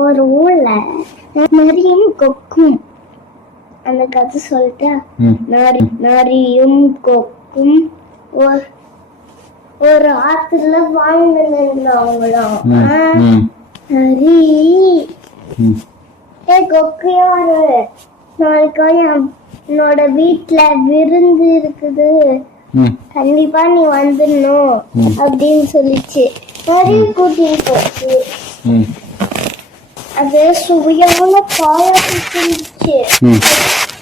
ஒரு ஊர்ல நரியும் கொக்கும் அந்த கதை சொல்லிட்டு நரியும் கொக்கும் ஒரு ஆத்துல வாழ்ந்து நின்றவங்களும் நரி கொக்கு யாரு நாளைக்கு என்னோட வீட்டுல விருந்து இருக்குது கண்டிப்பா நீ வந்துடணும் அப்படின்னு சொல்லிச்சு நிறைய கூட்டிட்டு போச்சு அது சுவையான பாயாசம் செஞ்சுச்சு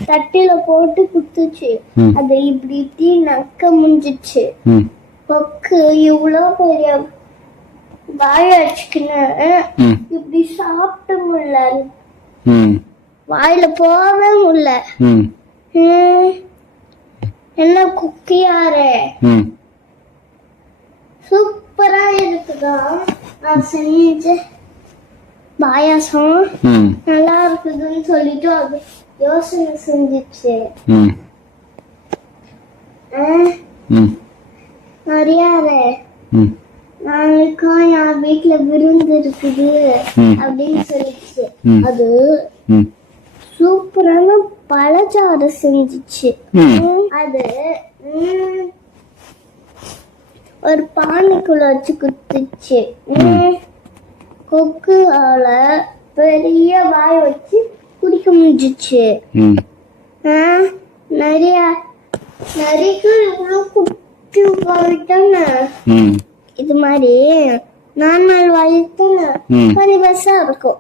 தட்டில போட்டு குத்துச்சு அது இப்படி நக்க முடிஞ்சிச்சு கொக்கு இவ்வளவு பெரிய வாய வச்சுக்கின்னு இப்படி சாப்பிட முடியல வாயில போகவே முடியல என்ன குக்கியாரு சூப்பரா இருக்குதா நான் செஞ்ச பாயாசம் நல்லா இருக்குதுன்னு சொல்லிட்டு அது யோசனை செஞ்சிச்சு நிறையாரு நாளைக்கா என் வீட்டுல விருந்து இருக்குது அப்படின்னு சொல்லிச்சு அது சூப்பரான பழச்சாறு செஞ்சிச்சு அது ஒரு பானைக்குள்ள வச்சு குத்துச்சு கொக்குல பெரிய வாய் வச்சு குடிக்க முடிஞ்சிச்சு நரிக்கு இவ்வளவு குட்டி போயிட்டாங்க இது மாதிரி நார்மல் வாய் தானே கொஞ்சம் பெருசா இருக்கும்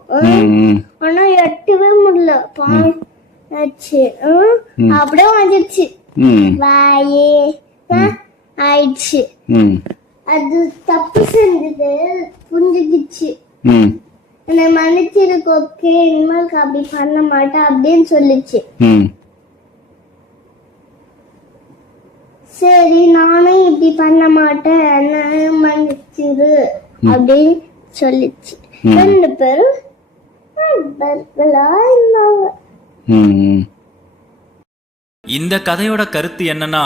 ஆனா எட்டவே முடியல பாச்சு அப்படியே வந்துருச்சு வாயே ஆயிடுச்சு அது தப்பு செஞ்சது புரிஞ்சுக்கிச்சு என்னை மன்னிச்சிருக்கு ஓகே இனிமேல் அப்படி பண்ண மாட்டேன் அப்படின்னு சொல்லிச்சு சரி நானும் இப்படி பண்ண மாட்டேன் என்ன மன்னிச்சிரு அப்படின்னு சொல்லிச்சு ரெண்டு பேரும் இருந்தாங்க. இந்த கதையோட கருத்து என்னன்னா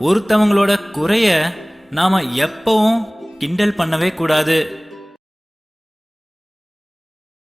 ஒருத்தவங்களோட குறைய நாம எப்பவும் கிண்டல் பண்ணவே கூடாது.